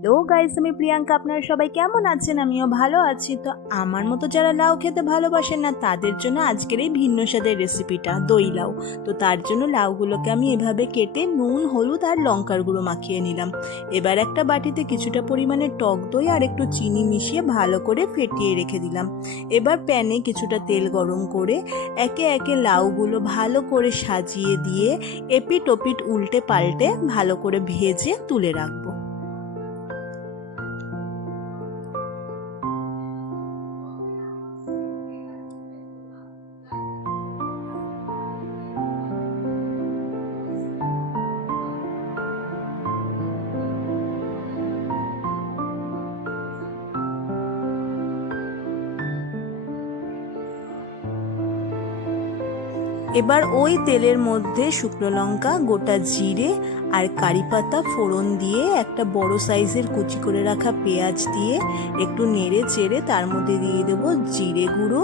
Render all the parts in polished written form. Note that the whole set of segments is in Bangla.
হ্যালো গাইস, আমি প্রিয়াঙ্কা। আপনারা সবাই কেমন আছেন? আমিও ভালো আছি। তো আমার মতো যারা লাউ খেতে ভালোবাসেন না তাদের জন্য আজকের এই ভিন্ন স্বাদের রেসিপিটা দই লাউ। তো তার জন্য লাউগুলোকে আমি এভাবে কেটে নুন, হলুদ আর লঙ্কার গুঁড়ো মাখিয়ে নিলাম। এবার একটা বাটিতে কিছুটা পরিমাণে টক দই আর একটু চিনি মিশিয়ে ভালো করে ফেটিয়ে রেখে দিলাম। এবার প্যানে কিছুটা তেল গরম করে একে একে লাউগুলো ভালো করে সাজিয়ে দিয়ে এপিট ওপিট উল্টে পাল্টে ভালো করে ভেজে তুলে রাখবো। এবার ওই তেলের মধ্যে শুকনো লঙ্কা, গোটা জিরে আর কারি পাতা ফোড়ন দিয়ে একটা বড় সাইজের কুচি করে রাখা পেঁয়াজ দিয়ে একটু নেড়ে চেড়ে তার মধ্যে দিয়ে দেবো জিরে গুঁড়ো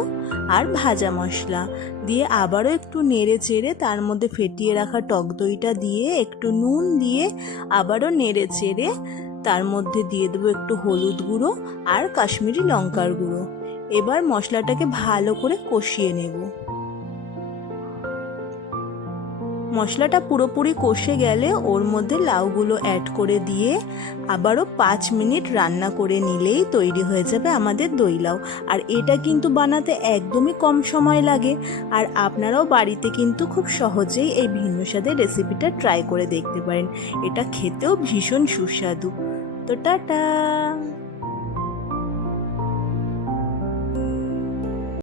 আর ভাজা মশলা দিয়ে আবারও একটু নেড়ে চেড়ে তার মধ্যে ফেটিয়ে রাখা টক দইটা দিয়ে একটু নুন দিয়ে আবারও নেড়ে চেড়ে তার মধ্যে দিয়ে দেবো একটু হলুদ গুঁড়ো আর কাশ্মীরি লঙ্কার গুঁড়ো। এবার মশলাটাকে ভালো করে কষিয়ে নেব। মশলাটা পুরোপুরি কষে গেলে ওর মধ্যে লাউগুলো অ্যাড করে দিয়ে আবারও 5 মিনিট রান্না করে নিলেই তৈরি হয়ে যাবে আমাদের দই লাউ। আর এটা কিন্তু বানাতে একদমই কম সময় লাগে। আর আপনারাও বাড়িতে কিন্তু খুব সহজেই এই ভিন্ন স্বাদের রেসিপিটা ট্রাই করে দেখতে পারেন। এটা খেতেও ভীষণ সুস্বাদু। তো টাটা।